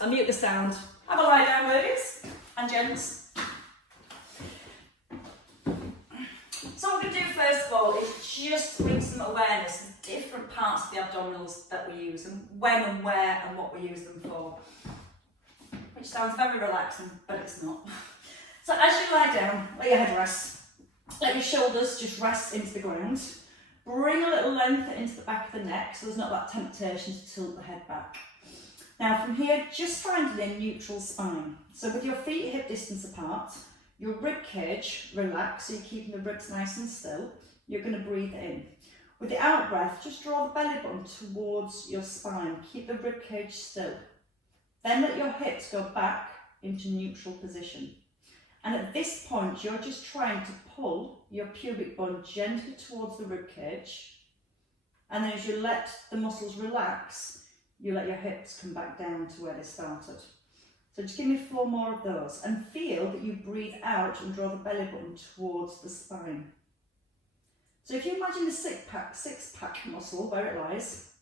I'll mute the sound. Have a lie down, ladies and gents. So what we're going to do first of all is just bring some awareness of different parts of the abdominals that we use and when and where and what we use them for. Which sounds very relaxing, but it's not. So as you lie down, let your head rest. Let your shoulders just rest into the ground. Bring a little length into the back of the neck so there's not that temptation to tilt the head back. Now from here, just finding a neutral spine. So with your feet hip distance apart, your rib cage relax, so you're keeping the ribs nice and still. You're going to breathe in. With the out breath, just draw the belly button towards your spine. Keep the rib cage still. Then let your hips go back into neutral position. And at this point, you're just trying to pull your pubic bone gently towards the rib cage. And then as you let the muscles relax, you let your hips come back down to where they started. So just give me 4 more of those and feel that you breathe out and draw the belly button towards the spine. So if you imagine the six-pack muscle where it lies,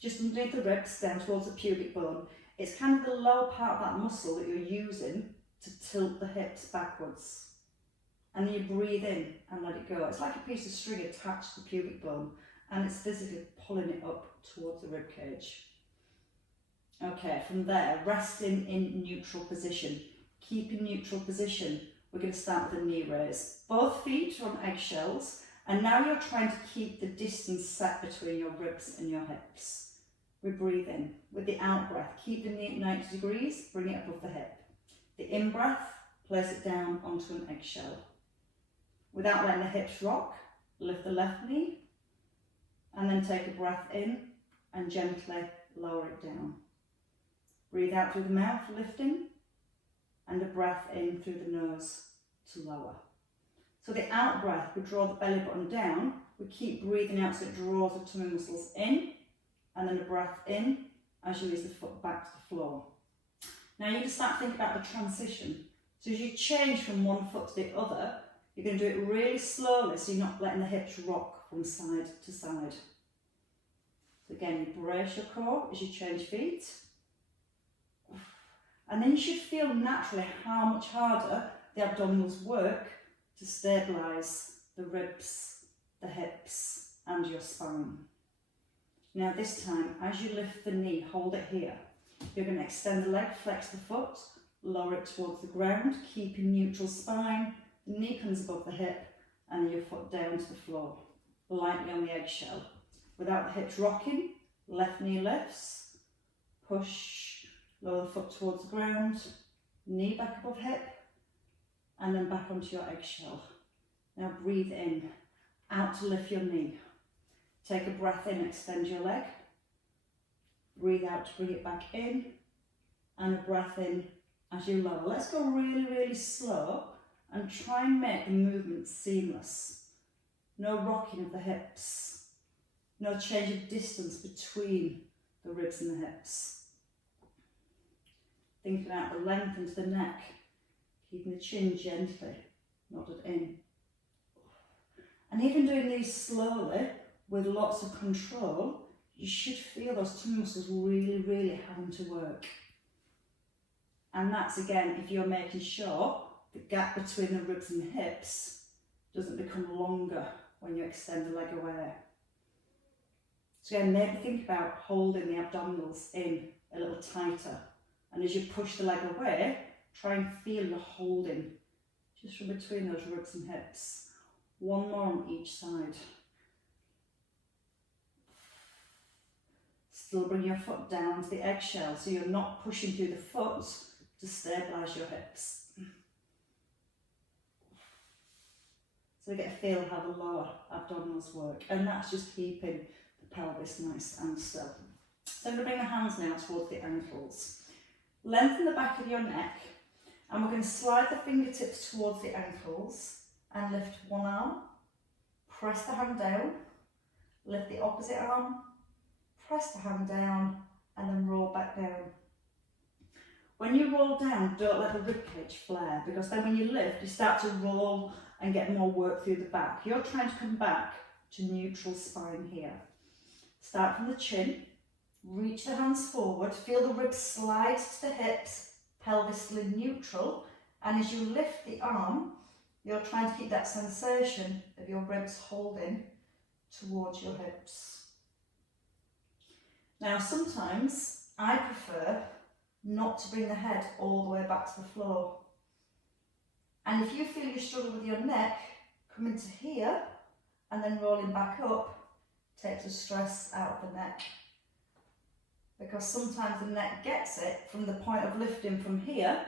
just underneath the ribs down towards the pubic bone, it's kind of the lower part of that muscle that you're using to tilt the hips backwards. And then you breathe in and let it go. It's like a piece of string attached to the pubic bone and it's physically pulling it up towards the rib cage. Okay, from there, resting in neutral position. Keep in neutral position. We're going to start with a knee raise. Both feet are on eggshells, and now you're trying to keep the distance set between your ribs and your hips. We breathe in. With the out breath, keep the knee at 90 degrees, bring it above the hip. The in breath, place it down onto an eggshell. Without letting the hips rock, lift the left knee, and then take a breath in and gently lower it down. Breathe out through the mouth, lifting, and a breath in through the nose to lower. So the out breath, we draw the belly button down, we keep breathing out so it draws the tummy muscles in, and then a breath in as you release the foot back to the floor. Now you just start thinking about the transition. So as you change from one foot to the other, you're going to do it really slowly so you're not letting the hips rock from side to side. So again, you brace your core as you change feet. And then you should feel naturally how much harder the abdominals work to stabilise the ribs, the hips and your spine. Now this time, as you lift the knee, hold it here. You're going to extend the leg, flex the foot, lower it towards the ground, keeping neutral spine. The knee comes above the hip and then your foot down to the floor, lightly on the eggshell. Without the hips rocking, left knee lifts, push, lower the foot towards the ground, knee back above hip, and then back onto your eggshell. Now breathe in, out to lift your knee. Take a breath in, extend your leg. Breathe out to bring it back in, and a breath in as you lower. Let's go really, really slow and try and make the movement seamless. No rocking of the hips, no change of distance between the ribs and the hips. Thinking out the length into the neck, keeping the chin gently nodded in. And even doing these slowly, with lots of control, you should feel those tummy muscles really, really having to work. And that's again, if you're making sure the gap between the ribs and the hips doesn't become longer when you extend the leg away. So again, maybe think about holding the abdominals in a little tighter. And as you push the leg away, try and feel you're holding just from between those ribs and hips. 1 more on each side. Still bring your foot down to the eggshell so you're not pushing through the foot to stabilise your hips. So we get a feel how the lower abdominals work, and that's just keeping the pelvis nice and still. So I'm going to bring the hands now towards the ankles. Lengthen the back of your neck, and we're going to slide the fingertips towards the ankles and lift one arm, press the hand down, lift the opposite arm, press the hand down, and then roll back down. When you roll down, don't let the ribcage flare, because then when you lift, you start to roll and get more work through the back. You're trying to come back to neutral spine here. Start from the chin, Reach the hands forward, feel the ribs slide to the hips, pelvis still in neutral, and as you lift the arm, you're trying to keep that sensation of your ribs holding towards your hips. Now sometimes I prefer not to bring the head all the way back to the floor. And if you feel you struggle with your neck, come into here and then rolling back up takes the stress out of the neck. Because sometimes the neck gets it from the point of lifting from here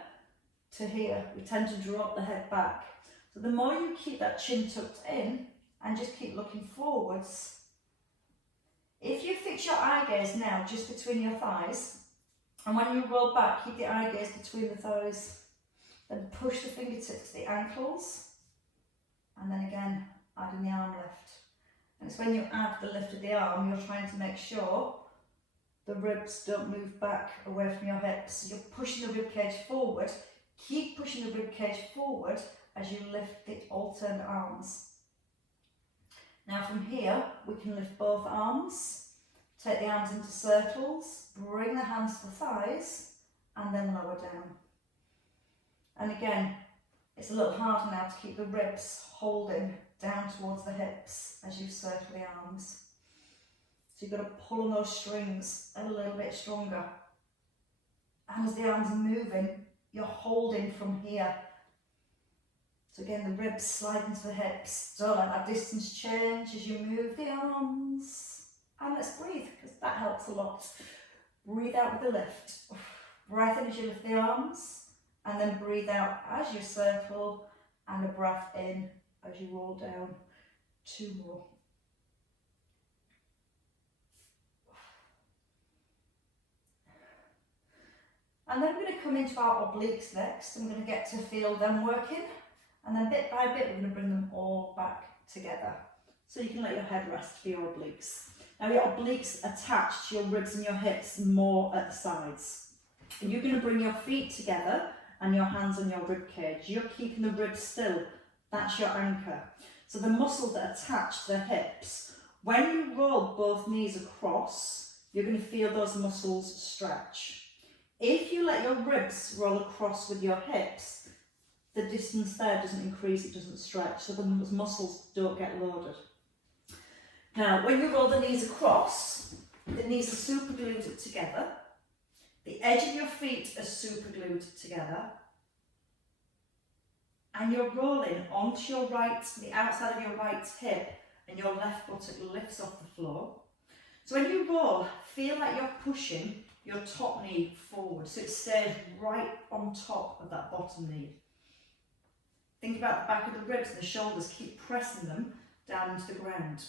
to here. We tend to drop the head back. So the more you keep that chin tucked in and just keep looking forwards. If you fix your eye gaze now just between your thighs, and when you roll back, keep the eye gaze between the thighs, then push the fingertips to the ankles, and then again, adding the arm lift. And it's when you add the lift of the arm, you're trying to make sure the ribs don't move back away from your hips. So you're pushing the rib cage forward. Keep pushing the rib cage forward as you lift the alternate arms. Now from here, we can lift both arms, take the arms into circles, bring the hands to the thighs, and then lower down. And again, it's a little harder now to keep the ribs holding down towards the hips as you circle the arms. So you've got to pull on those strings a little bit stronger. And as the arms are moving, you're holding from here. So again, the ribs slide into the hips. Don't let that distance change as you move the arms. And let's breathe, because that helps a lot. Breathe out with the lift. Breath in as you lift the arms, and then breathe out as you circle, and a breath in as you roll down. 2 more. And then we're going to come into our obliques next. I'm going to get to feel them working. And then bit by bit, we're going to bring them all back together. So you can let your head rest for your obliques. Now your obliques attach to your ribs and your hips more at the sides. And you're going to bring your feet together and your hands on your rib cage. You're keeping the ribs still. That's your anchor. So the muscles that attach to the hips, when you roll both knees across, you're going to feel those muscles stretch. If you let your ribs roll across with your hips, the distance there doesn't increase, it doesn't stretch, so the muscles don't get loaded. Now, when you roll the knees across, the knees are super glued together, the edge of your feet are super glued together, and you're rolling onto your right, the outside of your right hip, and your left buttock lifts off the floor. So when you roll, feel like you're pushing your top knee forward, so it stays right on top of that bottom knee. Think about the back of the ribs and the shoulders, keep pressing them down into the ground.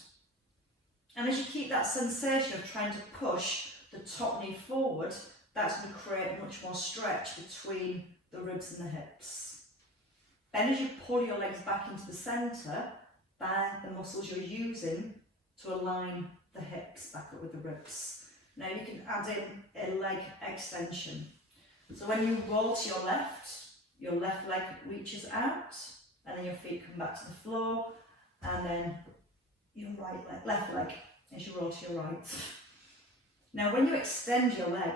And as you keep that sensation of trying to push the top knee forward, that's going to create much more stretch between the ribs and the hips. Then as you pull your legs back into the centre, they're the muscles you're using to align the hips back up with the ribs. Now you can add in a leg extension. So when you roll to your left leg reaches out, and then your feet come back to the floor, and then your left leg as you roll to your right. Now when you extend your leg,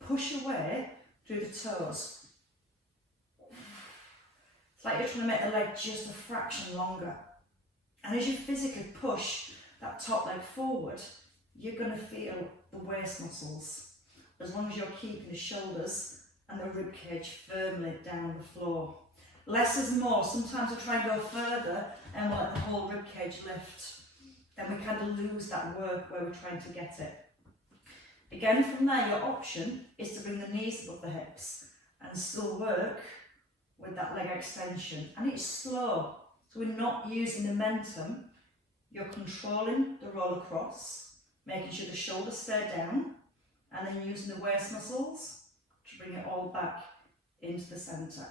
push away through the toes. It's like you're trying to make the leg just a fraction longer. And as you physically push that top leg forward, you're going to feel the waist muscles, as long as you're keeping the shoulders and the rib cage firmly down the floor. Less is more. Sometimes we try and go further and we'll let the whole rib cage lift. Then we kind of lose that work where we're trying to get it. Again, from there, your option is to bring the knees above the hips and still work with that leg extension. And it's slow, so we're not using the momentum. You're controlling the roll across, making sure the shoulders stay down, and then using the waist muscles to bring it all back into the centre.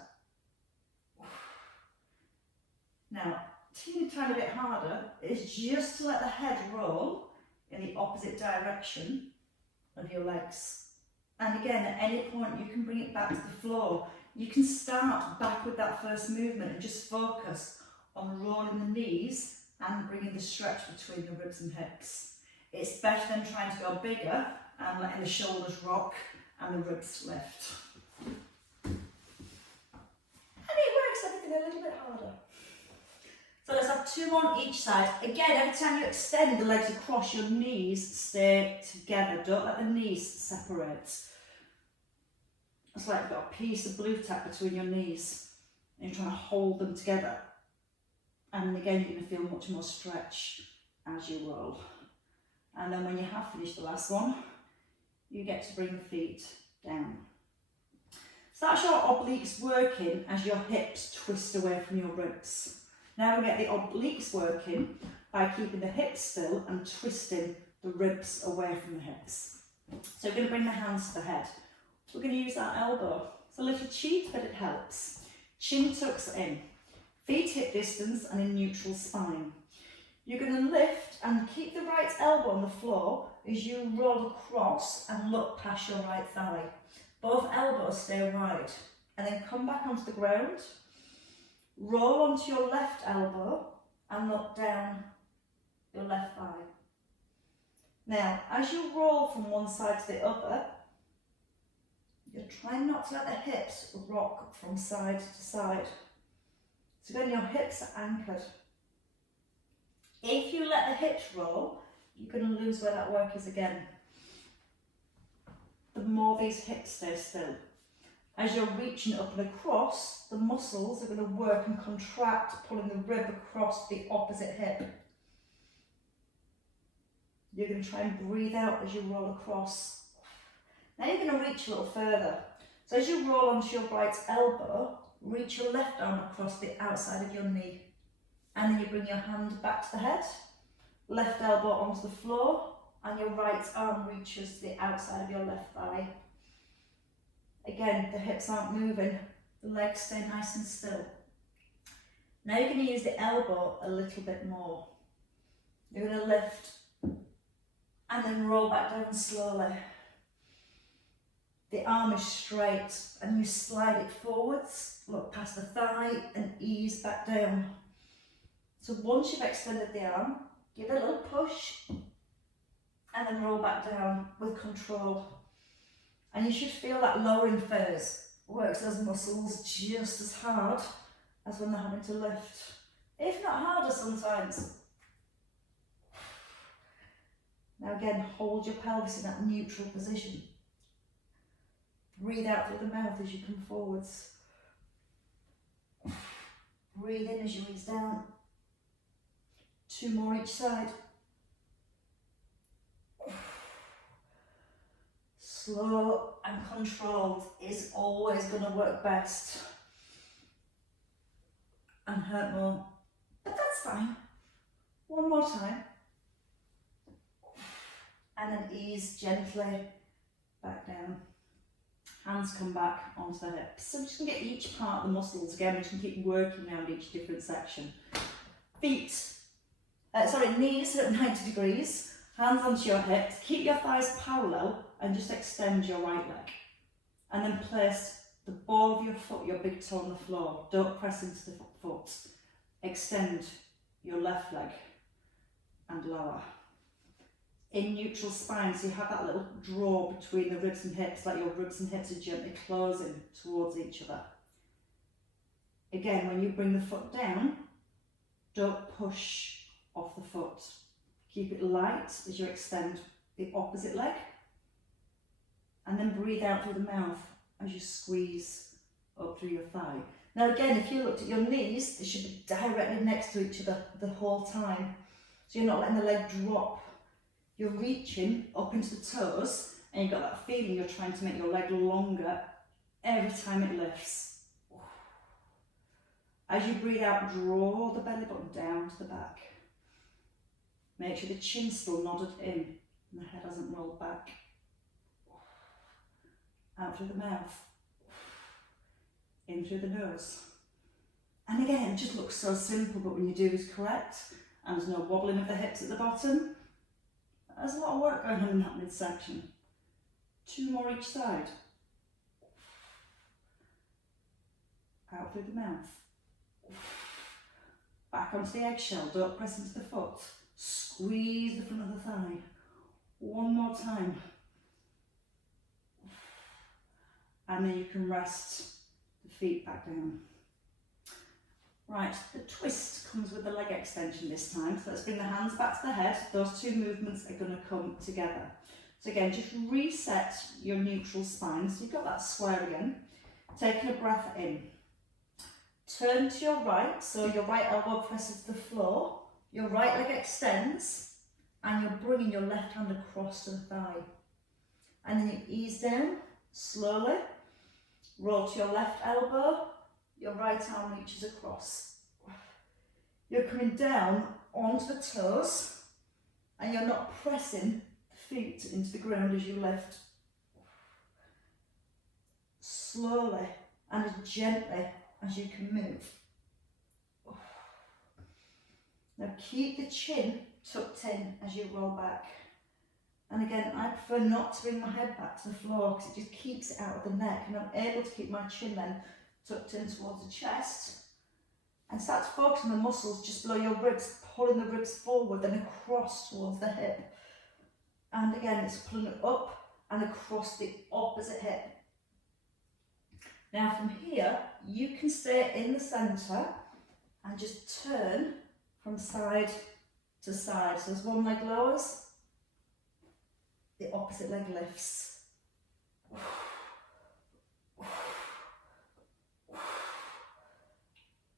Now, teeny tiny bit harder is just to let the head roll in the opposite direction of your legs. And again, at any point you can bring it back to the floor. You can start back with that first movement and just focus on rolling the knees and bringing the stretch between the ribs and hips. It's better than trying to go bigger and letting the shoulders rock and the ribs lift. And it works everything a little bit harder. So let's have 2 more on each side. Again, every time you extend the legs across, your knees stay together. Don't let the knees separate. It's like you've got a piece of blue tack between your knees and you're trying to hold them together. And again, you're going to feel much more stretch as you roll. And then when you have finished the last one, you get to bring the feet down. So that's your obliques working as your hips twist away from your ribs. Now we get the obliques working by keeping the hips still and twisting the ribs away from the hips. So we're going to bring the hands to the head. We're going to use our elbow. It's a little cheat, but it helps. Chin tucks in. Feet hip distance and in neutral spine. You're going to lift and keep the right elbow on the floor as you roll across and look past your right thigh. Both elbows stay wide. And then come back onto the ground. Roll onto your left elbow and look down your left thigh. Now, as you roll from one side to the other, you're trying not to let the hips rock from side to side. So again, your hips are anchored. If you let the hips roll, you're going to lose where that work is again. The more these hips stay still. As you're reaching up and across, the muscles are going to work and contract, pulling the rib across the opposite hip. You're going to try and breathe out as you roll across. Now you're going to reach a little further. So as you roll onto your right elbow, reach your left arm across the outside of your knee. And then you bring your hand back to the head, left elbow onto the floor, and your right arm reaches to the outside of your left thigh. Again, the hips aren't moving, the legs stay nice and still. Now you're going to use the elbow a little bit more. You're going to lift and then roll back down slowly. The arm is straight and you slide it forwards, look past the thigh and ease back down. So once you've extended the arm, give it a little push and then roll back down with control. And you should feel that lowering phase works those muscles just as hard as when they're having to lift, if not harder sometimes. Now again, hold your pelvis in that neutral position. Breathe out through the mouth as you come forwards. Breathe in as you ease down. 2 more each side. Slow and controlled is always going to work best and hurt more, but that's fine. 1 more time. And then ease gently back down. Hands come back onto the hips. So I'm just going to get each part of the muscles again. We're just going to keep working around each different section. Knees at 90 degrees. Hands onto your hips. Keep your thighs parallel and just extend your right leg. And then place the ball of your foot, your big toe on the floor. Don't press into the foot. Extend your left leg and lower. In neutral spine, so you have that little draw between the ribs and hips, like your ribs and hips are gently closing towards each other. Again, when you bring the foot down, don't push off the foot. Keep it light as you extend the opposite leg. And then breathe out through the mouth as you squeeze up through your thigh. Now again, if you looked at your knees, they should be directly next to each other the whole time. So you're not letting the leg drop. You're reaching up into the toes and you've got that feeling you're trying to make your leg longer every time it lifts. As you breathe out, draw the belly button down to the back. Make sure the chin's still nodded in and the head hasn't rolled back. Out through the mouth. In through the nose. And again, it just looks so simple, but when you do is correct and there's no wobbling of the hips at the bottom, there's a lot of work going on in that midsection. 2 more each side. Out through the mouth. Back onto the eggshell, don't press into the foot. Squeeze the front of the thigh. 1 more time. and then you can rest the feet back down. Right, the twist comes with the leg extension this time, so let's bring the hands back to the head. Those two movements are going to come together. So again, just reset your neutral spine, so you've got that square again. Taking a breath in. Turn to your right, so your right elbow presses the floor, your right leg extends, and you're bringing your left hand across to the thigh. And then you ease down, slowly, roll to your left elbow, your right arm reaches across. You're coming down onto the toes, and you're not pressing the feet into the ground as you lift. Slowly and as gently as you can move. Now keep the chin tucked in as you roll back. And again, I prefer not to bring my head back to the floor because it just keeps it out of the neck, and I'm able to keep my chin then tucked in towards the chest. And start to focus on the muscles just below your ribs, pulling the ribs forward and across towards the hip. And again, it's pulling it up and across the opposite hip. Now from here, you can stay in the centre and just turn from side to side. So as one leg lowers, the opposite leg lifts.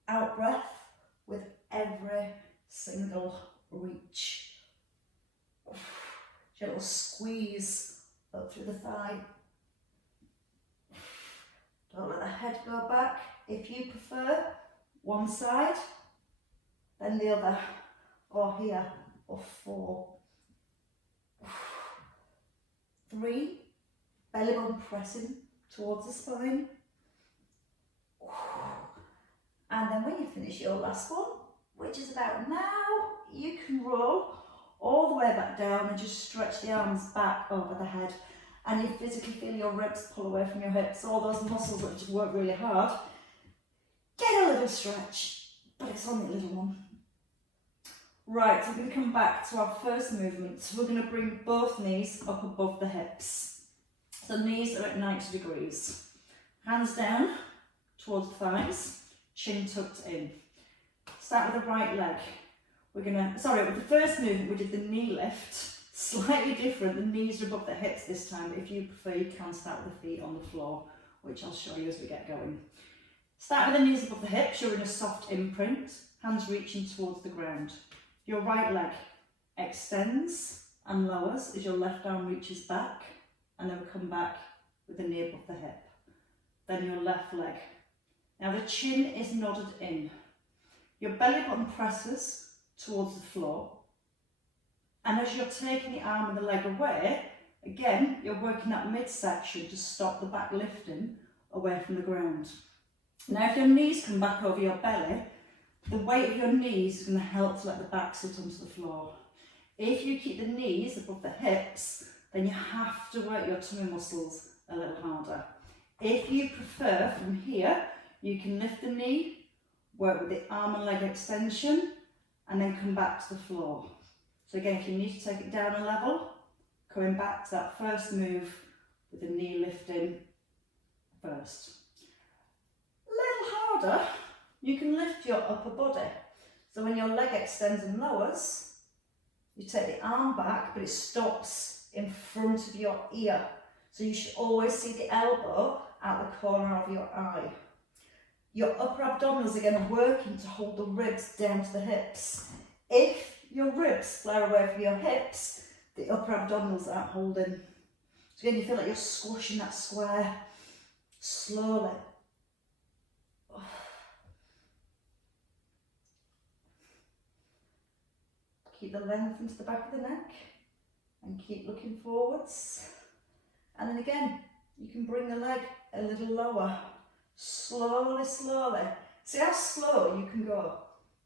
Out breath with every single reach. Gentle squeeze up through the thigh. Don't let the head go back. If you prefer, one side, then the other, or here, or 4. 3, belly button pressing towards the spine. And then when you finish your last one, which is about now, you can roll all the way back down and just stretch the arms back over the head. And you physically feel your ribs pull away from your hips, all those muscles that just work really hard. Get a little stretch, but it's only a little one. Right, so we're going to come back to our first movement. So we're going to bring both knees up above the hips. So knees are at 90 degrees. Hands down towards the thighs, chin tucked in. Start with the right leg. We're going to, with the first movement we did the knee lift. Slightly different, the knees are above the hips this time, but if you prefer you can start with the feet on the floor, which I'll show you as we get going. Start with the knees above the hips, you're in a soft imprint, hands reaching towards the ground. Your right leg extends and lowers as your left arm reaches back, and then we'll come back with the knee above the hip. Then your left leg. Now the chin is nodded in. Your belly button presses towards the floor. And as you're taking the arm and the leg away, again, you're working that midsection to stop the back lifting away from the ground. Now if your knees come back over your belly, the weight of your knees is going to help to let the back sit onto the floor. If you keep the knees above the hips, then you have to work your tummy muscles a little harder. If you prefer, from here, you can lift the knee, work with the arm and leg extension, and then come back to the floor. So again, if you need to take it down a level, coming back to that first move with the knee lifting first. A little harder, you can lift your upper body. So when your leg extends and lowers, you take the arm back, but it stops in front of your ear. So you should always see the elbow out the corner of your eye. Your upper abdominals again are working to hold the ribs down to the hips. If your ribs flare away from your hips, the upper abdominals aren't holding. So again, you feel like you're squashing that square slowly. Keep the length into the back of the neck and keep looking forwards. And then again, you can bring the leg a little lower. Slowly, slowly. See how slow you can go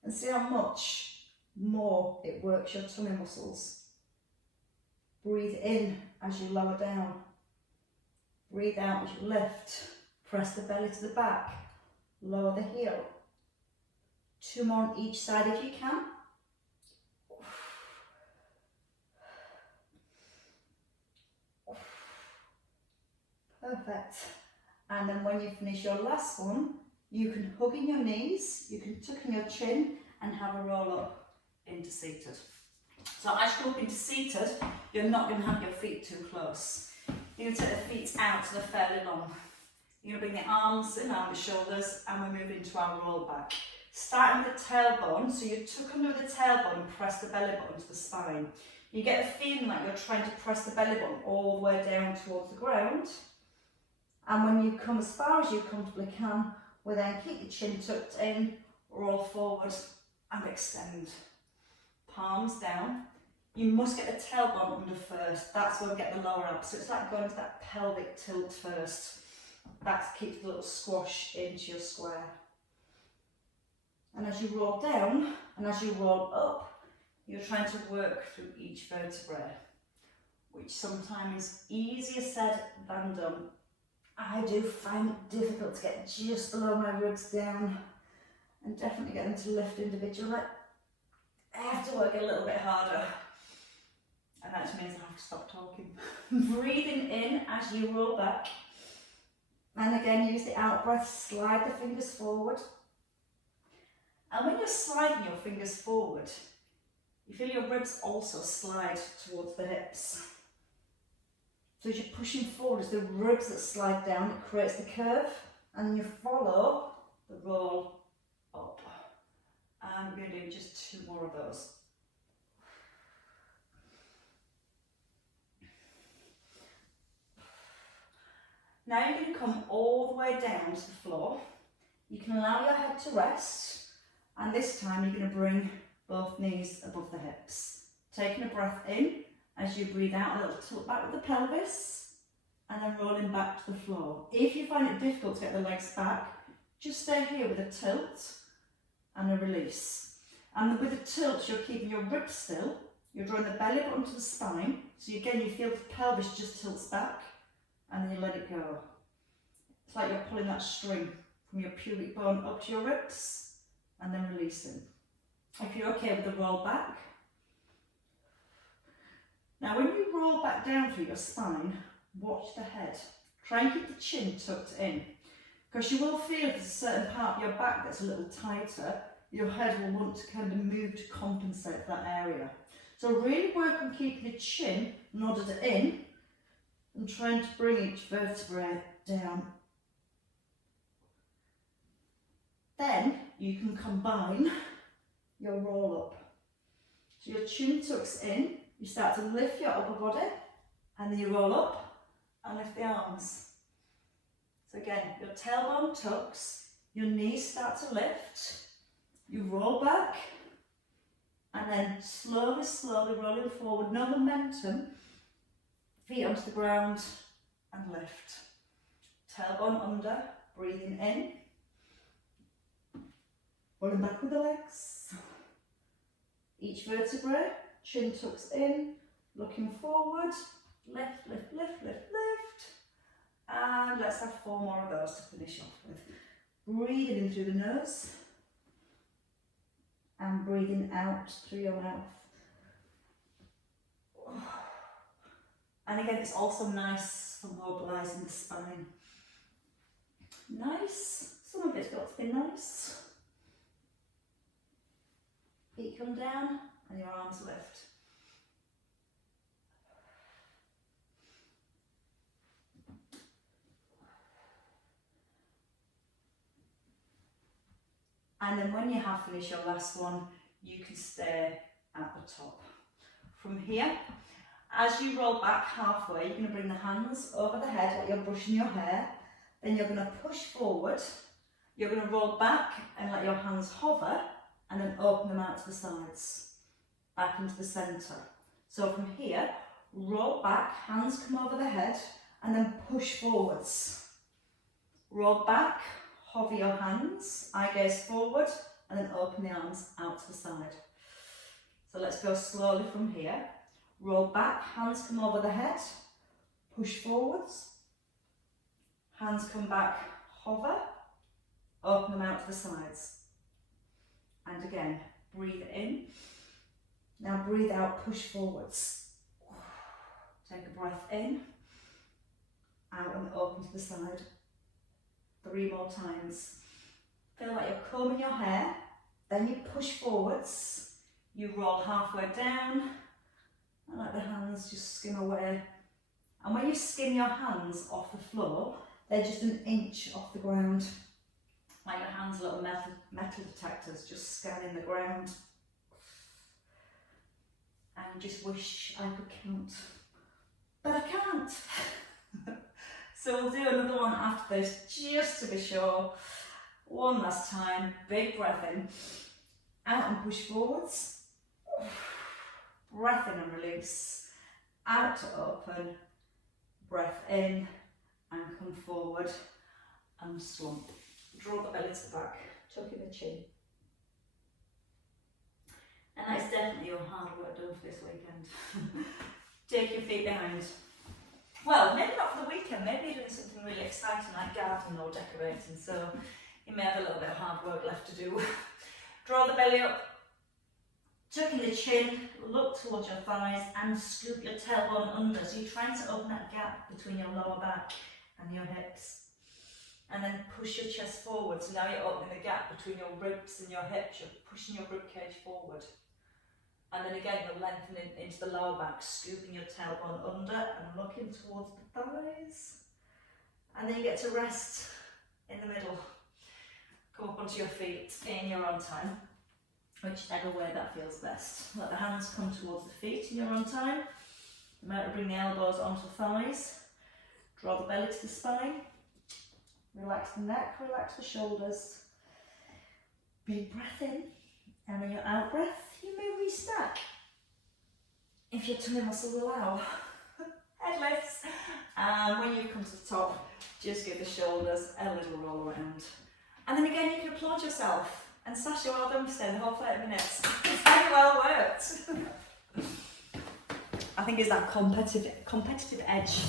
and see how much more it works your tummy muscles. Breathe in as you lower down. Breathe out as you lift. Press the belly to the back. Lower the heel. 2 more on each side if you can. Perfect. And then when you finish your last one, you can hug in your knees, you can tuck in your chin and have a roll up into seated. So as you go up into seated, you're not going to have your feet too close. You're going to take the feet out so they're fairly long. You're going to bring the arms in around the shoulders and we move into our roll back. Starting with the tailbone, so you tuck under the tailbone and press the belly button to the spine. You get a feeling like you're trying to press the belly button all the way down towards the ground. And when you come as far as you comfortably can, we'll then keep your chin tucked in, roll forward and extend. Palms down. You must get the tailbone under first. That's where we get the lower abs. So it's like going to that pelvic tilt first. That keeps the little squash into your square. And as you roll down and as you roll up, you're trying to work through each vertebrae, which sometimes is easier said than done. I do find it difficult to get just below my ribs down and definitely get them to lift individually. I have to work a little bit harder. And that means I have to stop talking. Breathing in as you roll back. And again, use the out breath, slide the fingers forward. And when you're sliding your fingers forward, you feel your ribs also slide towards the hips. So as you're pushing forward, it's the ribs that slide down, it creates the curve, and then you follow the roll up. And we're going to do just 2 more of those. Now you're going to come all the way down to the floor. You can allow your head to rest, and this time you're going to bring both knees above the hips. Taking a breath in, as you breathe out, a little tilt back with the pelvis, and then rolling back to the floor. If you find it difficult to get the legs back, just stay here with a tilt and a release. And with the tilt, you're keeping your ribs still, you're drawing the belly button to the spine, so again you feel the pelvis just tilts back, and then you let it go. It's like you're pulling that string from your pubic bone up to your ribs, and then releasing. If you're okay with the roll back. Now when you roll back down through your spine, watch the head. Try and keep the chin tucked in, because you will feel if there's a certain part of your back that's a little tighter, your head will want to kind of move to compensate for that area. So really work on keeping the chin nodded in and trying to bring each vertebrae down. Then you can combine your roll up. So your chin tucks in, you start to lift your upper body, and then you roll up and lift the arms. So again, your tailbone tucks, your knees start to lift, you roll back, and then slowly, slowly rolling forward, no momentum, feet onto the ground and lift. Tailbone under, breathing in, rolling back with the legs. Each vertebrae, chin tucks in, looking forward, lift, lift, lift, lift, lift. And let's have 4 more of those to finish off with. Breathing in through the nose and breathing out through your mouth. And again, it's also nice for mobilising the spine. Nice. Some of it's got to be nice. Feet come down and your arms lift. And then when you have finished your last one, you can stay at the top. From here, as you roll back halfway, you're going to bring the hands over the head like you're brushing your hair. Then you're going to push forward. You're going to roll back and let your hands hover, and then open them out to the sides, back into the centre. So from here, roll back, hands come over the head, and then push forwards. Roll back, hover your hands, eye gaze forward, and then open the arms out to the side. So let's go slowly from here. Roll back, hands come over the head, push forwards, hands come back, hover, open them out to the sides. And again, breathe in. Now breathe out, push forwards. Take a breath in, out and open to the side. 3 more times. Feel like you're combing your hair, then you push forwards, you roll halfway down, and let the hands just skim away. And when you skim your hands off the floor, they're just an inch off the ground. Like your hands are little metal detectors just scanning the ground. And just wish I could count, but I can't. So we'll do another one after this, just to be sure. One last time, big breath in, out and push forwards. Breath in and release, out to open, breath in and come forward and slump. Draw the belly to the back, tuck in the chin. And that is definitely your hard work done for this weekend. Take your feet behind. Well, maybe not for the weekend, maybe you're doing something really exciting like gardening or decorating, so you may have a little bit of hard work left to do. Draw the belly up, tuck in the chin, look towards your thighs and scoop your tailbone under. So you're trying to open that gap between your lower back and your hips. And then push your chest forward. So now you're opening the gap between your ribs and your hips. You're pushing your ribcage forward. And then again, you're lengthening into the lower back, scooping your tailbone under and looking towards the thighs. And then you get to rest in the middle. Come up onto your feet in your own time, whichever way that feels best. Let the hands come towards the feet in your own time. You might bring the elbows onto the thighs. Draw the belly to the spine. Relax the neck, relax the shoulders. Big breath in, and on your out breath, you may restack. If your tummy muscles allow. Head lifts. And when you come to the top, just give the shoulders a little roll around. And then again, you can applaud yourself. And Sasha, well done for staying the whole 30 minutes. It's very well worked. I think it's that competitive edge